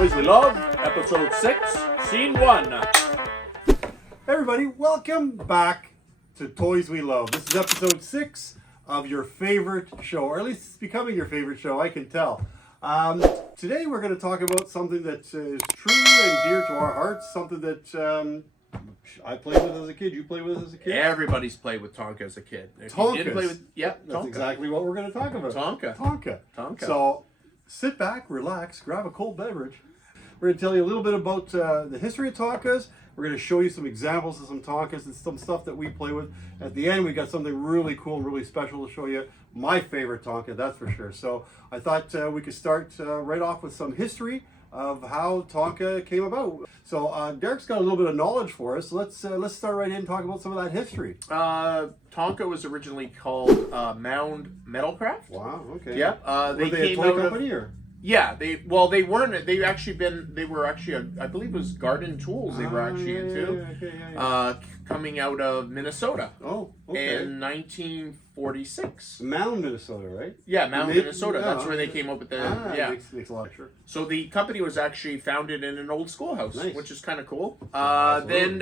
Toys We Love, Episode 6, Scene 1. Hey everybody, welcome back to Toys We Love. This is Episode 6 of your favorite show, or at least it's becoming your favorite show, I can tell. Today we're going to talk about something that is true and dear to our hearts, something that I played with as a kid, you played with as a kid. Everybody's played with Tonka as a kid. Tonka. Yep, That's Tonka. Exactly what we're going to talk about. Tonka. So sit back, relax, grab a cold beverage. We're going to tell you a little bit about the history of Tonkas. We're going to show you some examples of some Tonkas and some stuff that we play with. At the end, we got something really cool and really special to show you. My favorite Tonka, that's for sure. So I thought we could start right off with some history of how Tonka came about. So Derek's got a little bit of knowledge for us. Let's start right in and talk about some of that history. Tonka was originally called Mound Metalcraft. Wow. Okay. Yep. Were they a toy company or? Yeah, they weren't. They were actually I believe it was garden tools they were actually into. Coming out of Minnesota. Oh, okay. In 1946. Mound, Minnesota, right? Yeah, Mound, Minnesota. That's where they came up with the Makes a lot of sure. So the company was actually founded in an old schoolhouse, which is kind of cool. Then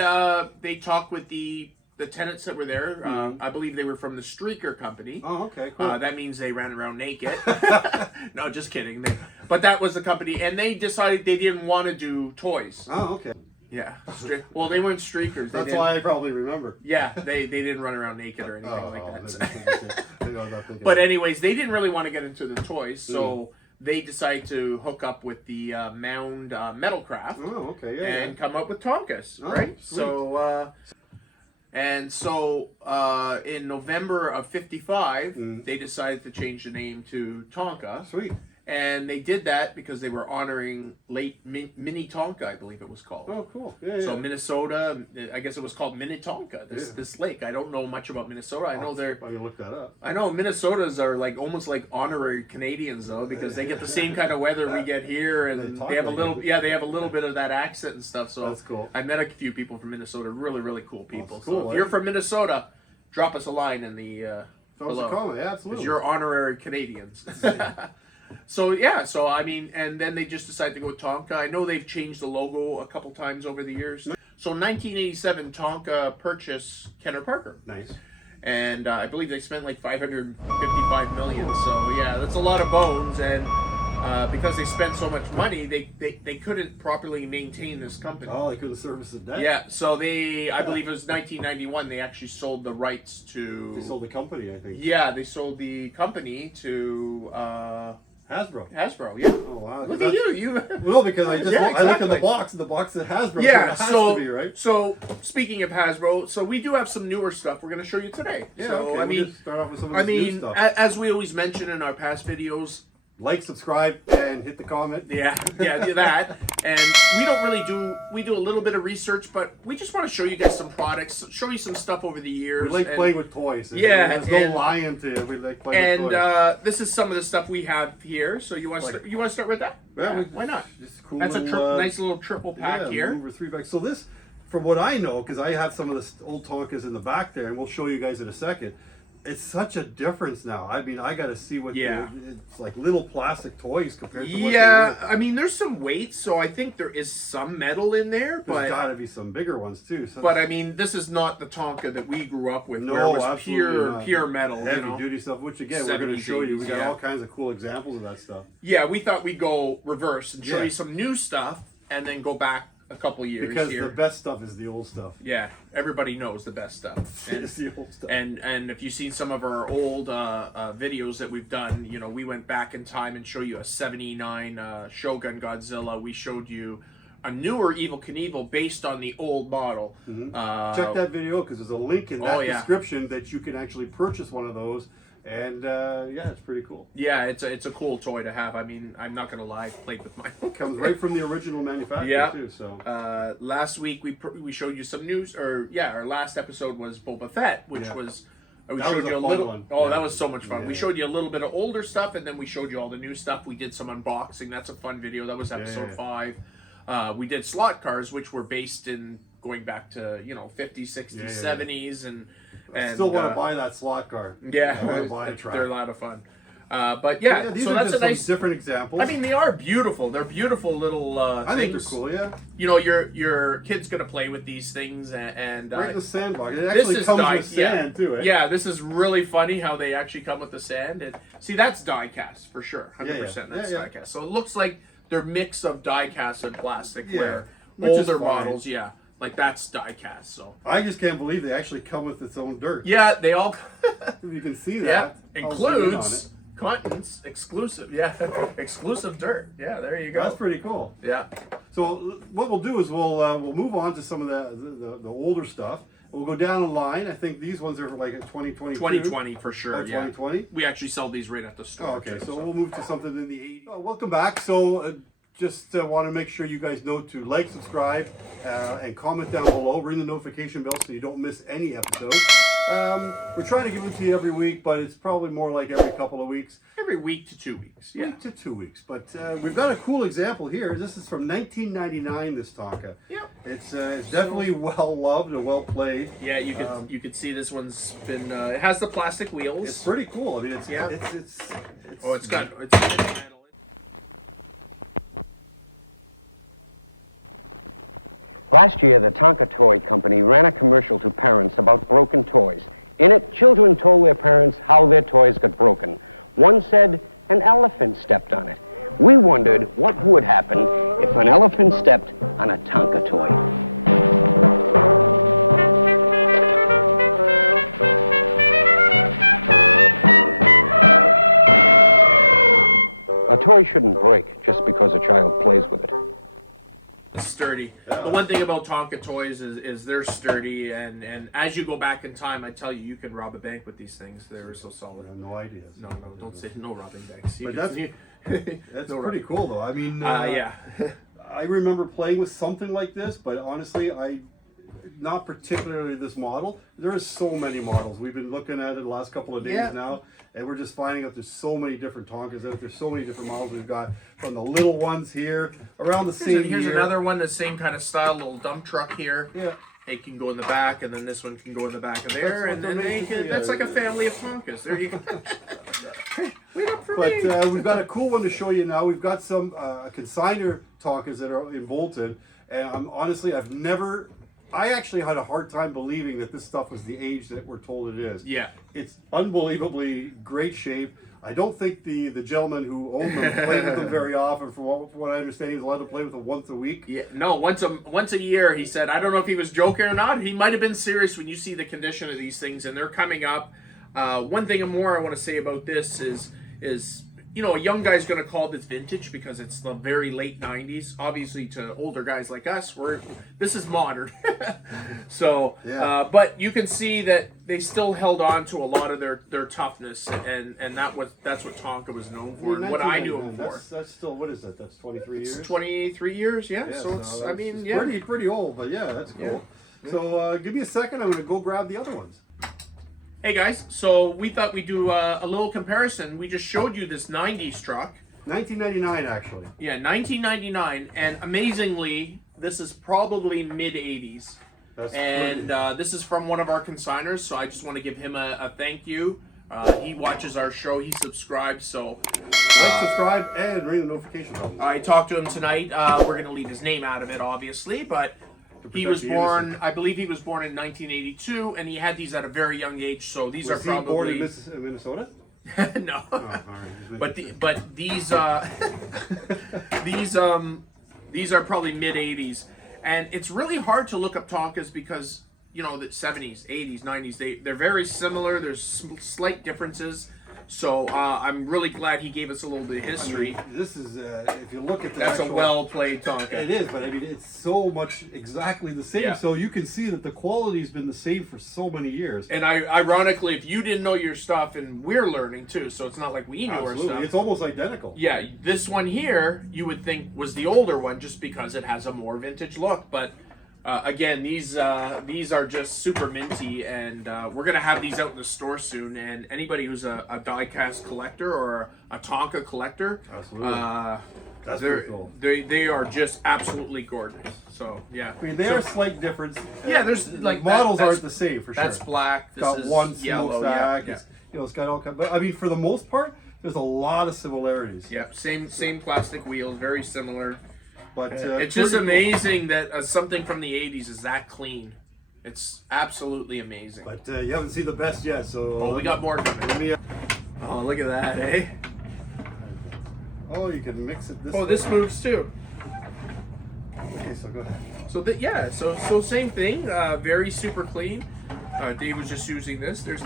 they talked with the tenants that were there. I believe they were from the Streaker company. Oh, okay, cool. That means they ran around naked. No, just kidding. But that was the company, and they decided they didn't want to do toys. Oh, okay. Yeah. Well, they weren't streakers. That's why I probably remember. Yeah, they didn't run around naked or anything like that. But But anyways, they didn't really want to get into the toys, so they decided to hook up with the Mound Metalcraft. Oh, okay, and come up with Tonkas, right? Sweet. So in November of '55, they decided to change the name to Tonka. Sweet. And they did that because they were honoring late Mini Tonka, I believe it was called. Oh, cool. Yeah. So Minnesota, I guess it was called Minnetonka, this lake. I don't know much about Minnesota. I know they're... Why you look that up? I know Minnesotas are like almost like honorary Canadians though, because they get the same kind of weather we get here, and they have a little they have a little bit of that accent and stuff. So that's cool. I met a few people from Minnesota, really, really cool people. Cool, so if you're from Minnesota, drop us a line in the drop us a comment, yeah, absolutely. You're honorary Canadians. So I mean, and then they just decided to go with Tonka. I know they've changed the logo a couple times over the years. So in 1987, Tonka purchased Kenner Parker. Nice. And I believe they spent like $555 million. So yeah, that's a lot of bones. And because they spent so much money, they couldn't properly maintain this company. Oh, they couldn't service the debt? Yeah, so I believe it was 1991, they actually sold the rights to... They sold the company, I think. Yeah, they sold the company to... Hasbro, yeah. Oh, wow. Look at you. Well, because I looked at the box, and the box said Hasbro. Yeah, so it has to be, right? So, speaking of Hasbro, so we do have some newer stuff we're going to show you today. Yeah, so, okay. I mean, start off with some of this new stuff. As we always mention in our past videos, like, subscribe, and hit the comment. Yeah, do that. And we do a little bit of research, but we just want to show you guys some products, show you some stuff over the years. We like playing with toys. There's no lying to it. We like playing with toys. And this is some of the stuff we have here. So you want to start with that? Yeah, why not? Just cool. That's a nice little triple pack here. Over 3 bags. So this, from what I know, because I have some of the old Tonkas in the back there, and we'll show you guys in a second. It's such a difference now. I mean, I got to see what it's like, little plastic toys compared to what they were. I mean, there's some weight, so I think there is some metal in there. There's got to be some bigger ones too. So but I mean, this is not the Tonka that we grew up with, no, where it was pure metal, heavy duty stuff. Which again, we're going to show you. We got all kinds of cool examples of that stuff. Yeah, we thought we'd go reverse and show you some new stuff, and then go back a couple years. Because the best stuff is the old stuff. Yeah, everybody knows the best stuff. It's the old stuff. And if you've seen some of our old videos that we've done, you know, we went back in time and showed you a '79 Shogun Godzilla. We showed you a newer Evel Knievel based on the old model. Check that video because there's a link in that description that you can actually purchase one of those. And it's pretty cool. Yeah, it's a cool toy to have. I mean, I'm not gonna lie, I played with mine. Comes right from the original manufacturer too. So last week we showed you some news, our last episode was Boba Fett, which was we showed you a little one. Oh, that was so much fun. We showed you a little bit of older stuff, and then we showed you all the new stuff. We did some unboxing. That's a fun video. That was episode 5. We did slot cars, which were based in going back to 50s, 60s, 70s, and I still want to buy that slot car. Yeah, I want to buy a track. They're a lot of fun. But yeah, these so are that's just a nice. some different examples. I mean, they are beautiful. They're beautiful little I think they're things. cool, yeah. You know, your kid's gonna play with these things, and right in the sandbox. It actually comes with sand too, eh? Yeah, this is really funny how they actually come with the sand. And see, that's die cast for sure, 100%. That's die cast. So it looks like they're mix of die cast and plastic. Where older models, like that's die cast. So I just can't believe they actually come with its own dirt. Yeah, they all. If you can see that, includes Continents exclusive. Yeah, exclusive dirt. Yeah, there you go. That's pretty cool. Yeah. So what we'll do is we'll move on to some of the older stuff. We'll go down the line. I think these ones are like a 2022. 2020 for sure. Oh, 2020. We actually sell these right at the store. Oh, okay, so we'll move to something in the 80s. Welcome back. So just want to make sure you guys know to like, subscribe, and comment down below. Ring the notification bell so you don't miss any episodes. We're trying to give them to you every week, but it's probably more like every couple of weeks. Every week to 2 weeks. Yeah. Week to 2 weeks. But we've got a cool example here. This is from 1999, this Tonka. Yeah. It's definitely well loved and well played. Yeah, you could see this one's been. It has the plastic wheels. It's pretty cool. I mean, it's got. Last year, the Tonka Toy Company ran a commercial to parents about broken toys. In it, children told their parents how their toys got broken. One said an elephant stepped on it. We wondered what would happen if an elephant stepped on a Tonka toy. A toy shouldn't break just because a child plays with it. Sturdy. The one thing about Tonka Toys is they're sturdy, and as you go back in time, I tell you, you can rob a bank with these things. They're so solid. I have no ideas. No, don't say no robbing banks. But that's pretty cool, though. I mean, yeah. I remember playing with something like this, but honestly, not particularly this model. There are so many models. We've been looking at it the last couple of days now, and we're just finding out there's so many different Tonkas out there, so many different models we've got, from the little ones here, around the same Here's another one, the same kind of style, little dump truck here. Yeah. It can go in the back, and then this one can go in the back of there, that's like a family of Tonkas. There you go. Wait up for me. But we've got a cool one to show you now. We've got some consignor Tonkas that are in Bolton, and I actually had a hard time believing that this stuff was the age that we're told it is. Yeah. It's unbelievably great shape. I don't think the gentleman who owned them played with them very often. From what I understand, he was allowed to play with them once a week. Yeah, no, once a year. He said, I don't know if he was joking or not. He might have been serious when you see the condition of these things, and they're coming up. One thing more I want to say about this is you know, a young guy's going to call this vintage because it's the very late 90s. Obviously, to older guys like us, this is modern. So, but you can see that they still held on to a lot of their toughness, and that's what Tonka was known for, and what I knew him for. That's still, what is that? That's 23 years? 23 years, yeah. So it's, I mean, yeah. Pretty old, but yeah, that's cool. Yeah. So give me a second. I'm going to go grab the other ones. Hey guys, so we thought we'd do a little comparison. We just showed you this 90s truck. 1999, actually. Yeah, 1999, and amazingly, this is probably mid-80s. And this is from one of our consigners, so I just want to give him a thank you. He watches our show, he subscribes, so... like, subscribe, and ring the notification bell. I talked to him tonight. We're going to leave his name out of it, obviously, but... He was born, I believe he was born in 1982, and he had these at a very young age, so these are probably... Was he born in Minnesota? No. Oh, all right. But these these are probably mid-80s. And it's really hard to look up Tonkas because, you know, the 70s, 80s, 90s, they're very similar. There's slight differences. So I'm really glad he gave us a little bit of history. I mean, this is, if you look at the That's a well-played Tonka. It is, but I mean, it's so much exactly the same. Yeah. So you can see that the quality's been the same for so many years. And ironically, if you didn't know your stuff, and we're learning too, so it's not like we knew our stuff. It's almost identical. Yeah, this one here, you would think was the older one just because it has a more vintage look, but... again, these are just super minty, and we're gonna have these out in the store soon. And anybody who's a die-cast collector or a Tonka collector, absolutely, that's pretty cool. They are just absolutely gorgeous. So yeah, I mean they are slight difference. Yeah, there's like models aren't the same for sure. That's black. This got is one yellow. smokestack. Yeah. It's got all kinds. But I mean, for the most part, there's a lot of similarities. Yeah, same plastic wheels, very similar. But it's just amazing that something from the 80s is that clean. It's absolutely amazing. But you haven't seen the best yet, so... we got more coming. Oh, look at that, eh? Oh, you can mix it this way. This moves too. Okay, so go ahead. So so same thing, very super clean. Dave was just using this. There's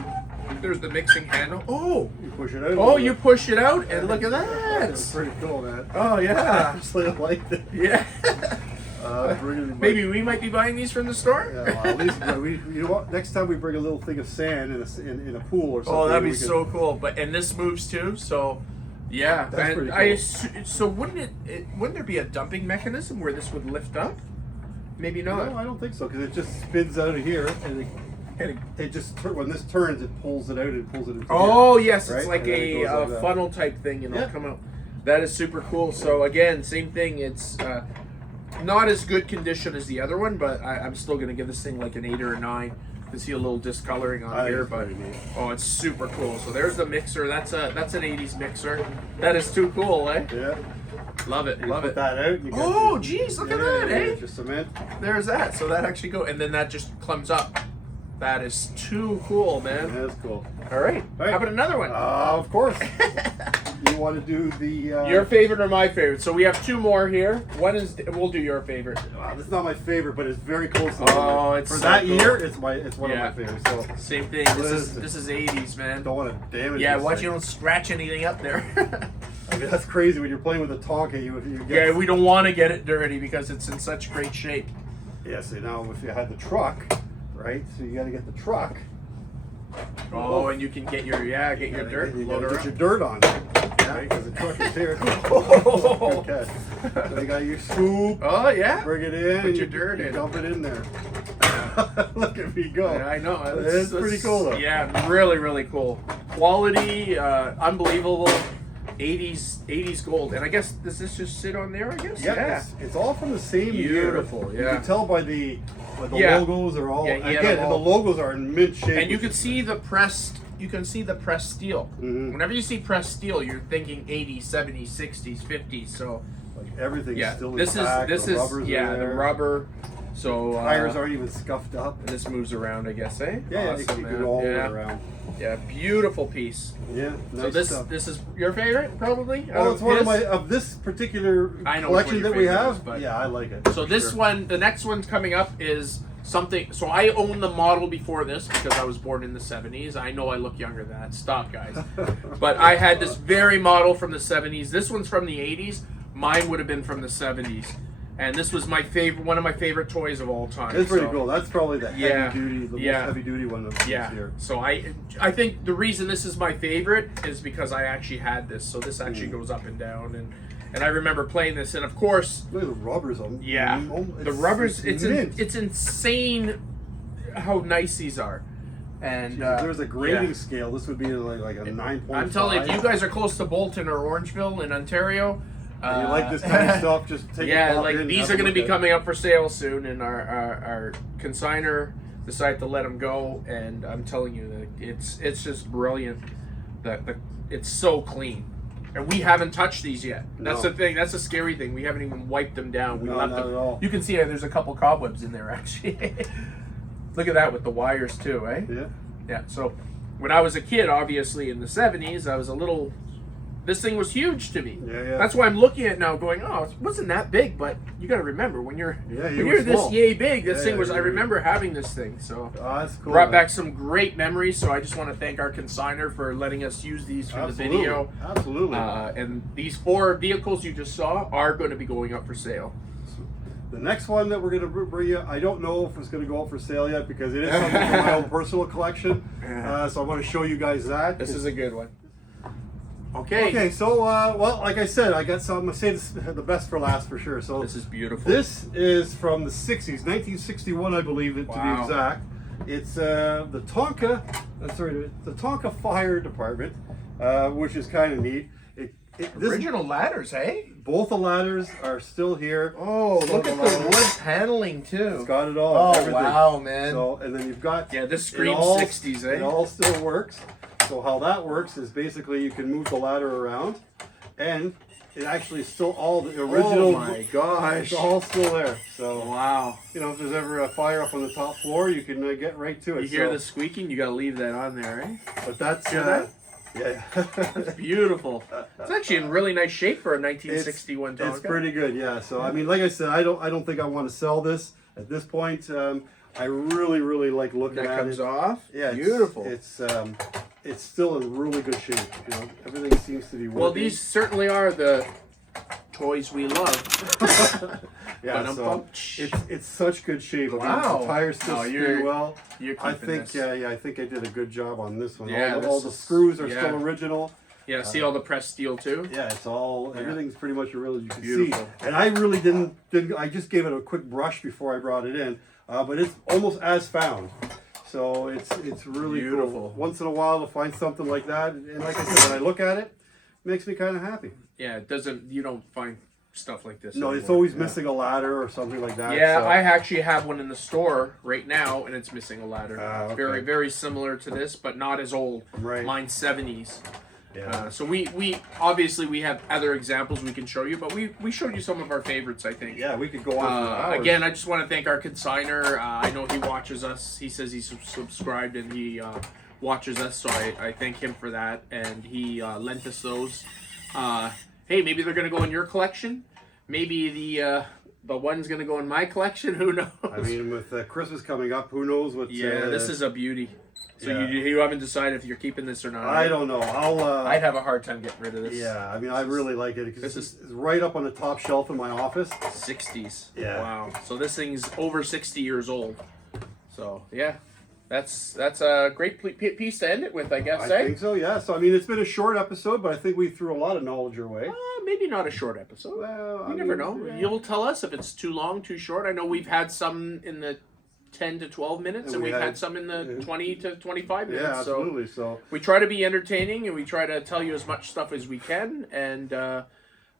the mixing handle. Oh! You push it out. Oh, you push it out, and look at that! That's pretty cool, man. Oh, yeah. I actually like it. Yeah. Maybe we might be buying these from the store. Yeah, well, at least you know what? Next time we bring a little thing of sand in a pool or something. Oh, that'd be so cool. And this moves too, so yeah. That's pretty cool. So wouldn't there be a dumping mechanism where this would lift up? Maybe not. No, I don't think so, because it just spins out of here and it just when this turns, it pulls it out and pulls it into here, yes, right? it's like a funnel type thing, and it'll come out. That is super cool. So again, same thing. It's not as good condition as the other one, but I'm still gonna give this thing like an 8 or a 9. You can see a little discoloring on here, but it's super cool. So there's the mixer. That's an 80s mixer. That is too cool, eh? Yeah. Love it. Love it. That out. Oh, geez, look at that, eh? Just cement. There's that. So that actually go, and then that just climbs up. That is too cool, man. Yeah, that's cool. All right. How about another one? Of course. You want to do the... your favorite or my favorite? So we have 2 more here. One is... We'll do your favorite. Wow, that's not my favorite, but it's very close to it's for so that cool. year, it's one of my favorites. So same thing. This is 80s, man. Don't want to damage Yeah, this watch thing. you don't scratch anything up there. I mean, that's crazy when you're playing with a Tonka. You get... Yeah, we don't want to get it dirty because it's in such great shape. Yeah, so now if you had the truck, right? So you got to get the truck. Oh, and you can get your dirt. You gotta get your dirt on it, right? Because the truck is here. Okay. So you got your scoop. Oh yeah. Bring it in. Put your dirt in. Dump it in there. Look at me go. Yeah, I know. It's pretty cool though. Yeah, really, really cool. Quality, unbelievable. 80s gold. And I guess, does this just sit on there, I guess? Yeah. It's all from the same Beautiful, year. yeah. You can tell by the logos are all, again, and the logos are in mint shape. And you can see the pressed, steel. Mm-hmm. Whenever you see pressed steel, you're thinking 80s, 70s, 60s, 50s. So like everything is still this intact. This is the rubber. So tires aren't even scuffed up. And this moves around, I guess, eh? Yeah, awesome, you can go all the way around. Yeah, beautiful piece. Yeah, nice so this stuff. This is your favorite, probably? Well, it's one of this particular collection that we have. Yeah, I like it. So this one, the next one's coming up is something. So I own the model before this because I was born in the 70s. I know I look younger than that. Stop, guys. But I had this very model from the 70s. This one's from the 80s. Mine would have been from the 70s. And this was my favorite, one of my favorite toys of all time. It's pretty cool. That's probably the heavy duty, the most heavy duty one that's here. So I think the reason this is my favorite is because I actually had this. So this actually goes up and down, and I remember playing this, and of course, look at the rubbers on. Yeah, the rubbers. It's insane how nice these are. And if there was a grading scale, this would be like a 9.5. I'm telling you, if you guys are close to Bolton or Orangeville in Ontario. You like this kind of stuff? Just take it. Like these are going to be coming up for sale soon, and our consigner decided to let them go. And I'm telling you that it's just brilliant. That it's so clean, and we haven't touched these yet. That's the thing. That's the scary thing. We haven't even wiped them down. No, not at all. You can see there's a couple cobwebs in there actually. Look at that with the wires too, eh? Yeah. Yeah. So when I was a kid, obviously in the 70s, I was a little. This thing was huge to me. Yeah. That's why I'm looking at it now going, oh, it wasn't that big, but you got to remember when you're this yay big, this thing was, I remember having this thing. So that's cool. Brought back some great memories. So I just want to thank our consigner for letting us use these for the video. Absolutely. And these 4 vehicles you just saw are going to be going up for sale. The next one that we're going to bring you, I don't know if it's going to go up for sale yet because it is something from my own personal collection. So I'm going to show you guys that. This is a good one. Okay. Okay, so, well, like I said, I got some, I'm going to say this, the best for last for sure. So this is beautiful. This is from the 60s, 1961, I believe it to be exact. It's the Tonka Fire Department, which is kind of neat. Original ladders, hey? Both the ladders are still here. Oh, look at the wood paneling too. It's got it all. Oh, everything. Wow, man. So, and then you've got... this screams 60s, eh? It all still works. So how that works is basically you can move the ladder around, and it actually is still all the original. Oh my gosh! It's all still there. So wow. You know, if there's ever a fire up on the top floor, you can get right to it. You hear the squeaking? You gotta leave that on there, eh? But that's that? Yeah. That's beautiful. It's actually in really nice shape for a 1961 Tonka. It's pretty good, yeah. So I mean, like I said, I don't think I want to sell this at this point. I really like looking at it. That comes off. Yeah, beautiful. It's still in really good shape. You know, everything seems to be working. Well, these certainly are the toys we love. Yeah, so it's such good shape. I mean, Wow. the tires still spin well. You're I think this. yeah, I think I did a good job on this one. Yeah, all the screws are still original. Yeah, see all the pressed steel too? Yeah, it's all everything's pretty much real, as you can Beautiful. see. And I really didn't I just gave it a quick brush before I brought it in, but it's almost as found. So it's really Beautiful. cool. Once in a while to find something like that, and like I said, when I look at it, it makes me kind of happy. Yeah, you don't find stuff like this No, anymore. it's always missing a ladder or something like that. Yeah, so. I actually have one in the store right now, and it's missing a ladder. Okay. Very similar to this, but not as old. Right. Mine's 70s. Yeah. So we obviously we have other examples we can show you, but we showed you some of our favorites, I think. Yeah, we could go on for hours. Again, I just want to thank our consigner. I know he watches us. He says he's subscribed and he watches us, so I thank him for that. And he lent us those. Hey, maybe they're gonna go in your collection. Maybe the one's gonna go in my collection. Who knows? I mean, with Christmas coming up, who knows what? Yeah, this is a beauty. So yeah. you haven't decided if you're keeping this or not. I don't know. I'd have a hard time getting rid of this. Yeah, I mean, I really like it because it's right up on the top shelf in my office. 60s. Yeah. Wow. So this thing's over 60 years old. So yeah, that's a great piece to end it with, I guess. I think so. Yeah. So I mean, it's been a short episode, but I think we threw a lot of knowledge your way. Maybe not a short episode. Well, you never know. Yeah. You'll tell us if it's too long, too short. I know we've had some in the 10 to 12 minutes, and we've had some in the 20 to 25 minutes. Yeah, absolutely. So we try to be entertaining, and we try to tell you as much stuff as we can. And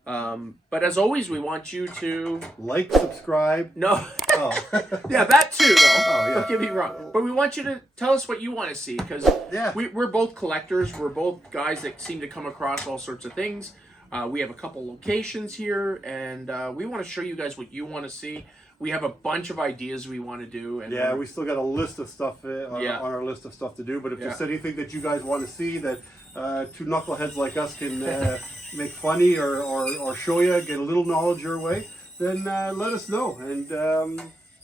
but as always, we want you to like, subscribe. No. Oh. Yeah, that too, though. Oh, yeah. Don't get me wrong. But we want you to tell us what you want to see, because we're both collectors. We're both guys that seem to come across all sorts of things. We have a couple locations here, and we want to show you guys what you want to see. We have a bunch of ideas we want to do. And yeah, we still got a list of stuff on our list of stuff to do. But if there's anything that you guys want to see that two knuckleheads like us can make funny or show you, get a little knowledge your way, then let us know. And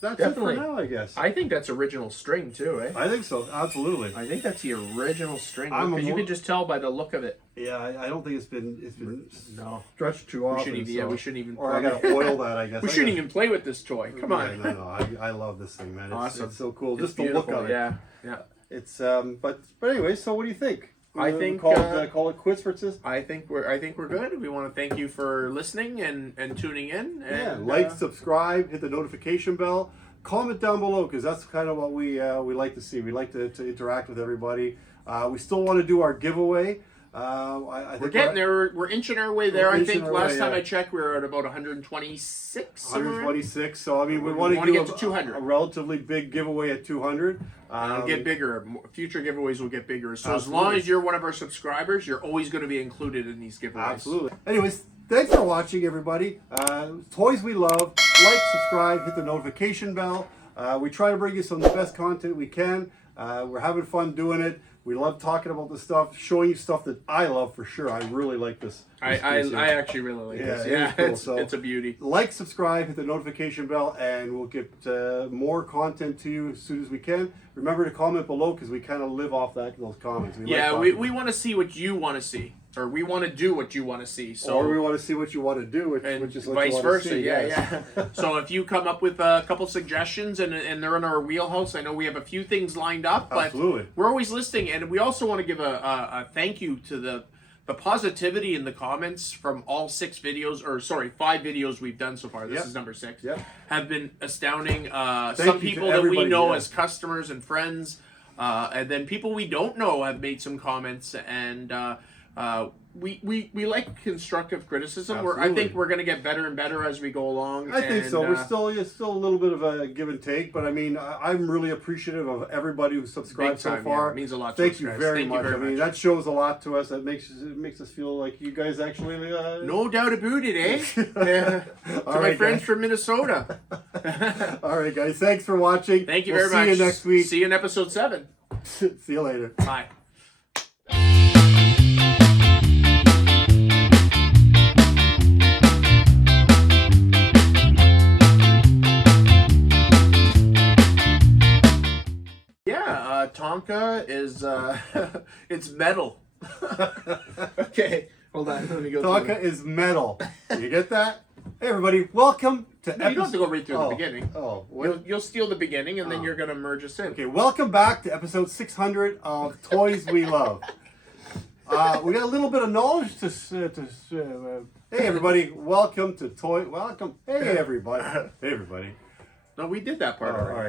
that's Definitely. it for now, I guess. I think that's original string too, eh? I think so, absolutely. I think that's the original string. Because you can just tell by the look of it. Yeah, I don't think it's been no. stretched too often. We shouldn't even. Or I gotta oil that, I guess. We shouldn't even play with this toy. Come on. No. I love this thing, man. Awesome. It's so cool. It's just the look of it. Yeah. It's but anyway. So what do you think? I think call it quits for this. I think we're good. We want to thank you for listening and tuning in. And, like, subscribe, hit the notification bell, comment down below, because that's kind of what we like to see. We like to interact with everybody. We still want to do our giveaway. I think we're getting there. We're inching our way there. I think last time I checked, we were at about 126. 126. So I mean, we want to get to 200. A relatively big giveaway at 200. It'll get bigger. Future giveaways will get bigger. So absolutely. As long as you're one of our subscribers, you're always going to be included in these giveaways. Absolutely. Anyways, thanks for watching, everybody. Toys We Love. Like, subscribe, hit the notification bell. We try to bring you some of the best content we can. We're having fun doing it. We love talking about this stuff, showing you stuff that I love for sure. I really like this. I actually really like this. Yeah, cool. it's a beauty. Like, subscribe, hit the notification bell, and we'll get more content to you as soon as we can. Remember to comment below, because we kind of live off those comments. We want to see what you want to see. Or we want to do what you want to see. Or we want to see what you want to do, which is what vice you want versa. to see. Yeah. So if you come up with a couple suggestions and they're in our wheelhouse, I know we have a few things lined up. But absolutely. We're always listening, and we also want to give a thank you to the positivity in the comments from all 5 videos we've done so far. This is number 6. Yep. Have been astounding. Some people that we know as customers and friends, and then people we don't know have made some comments, and we like constructive criticism. I Absolutely. think we're going to get better and better as we go along. I think so. It's still a little bit of a give and take, but I mean, I'm really appreciative of everybody who's subscribed so far. Yeah, it means a lot to Thank us, you guys. very Thank much. you very I mean, much. that shows a lot to us. It makes us feel like you guys actually. No doubt about it, eh? To All my right, friends guys. from Minnesota. All right, guys. Thanks for watching. Thank you We'll very much. See you next week. See you in episode 7. See you later. Bye. Tonka is it's metal. Okay, hold on. Let me go. Tonka is metal. You get that? Hey, everybody. Welcome to You don't have to go right through the beginning. Oh, what? You'll steal the beginning, and then you're gonna merge us in. Okay, welcome back to episode 600 of Toys We Love. We got a little bit of knowledge hey, everybody. Welcome to Toy. Welcome. Hey, everybody. Hey, everybody. No, we did that part already. All right.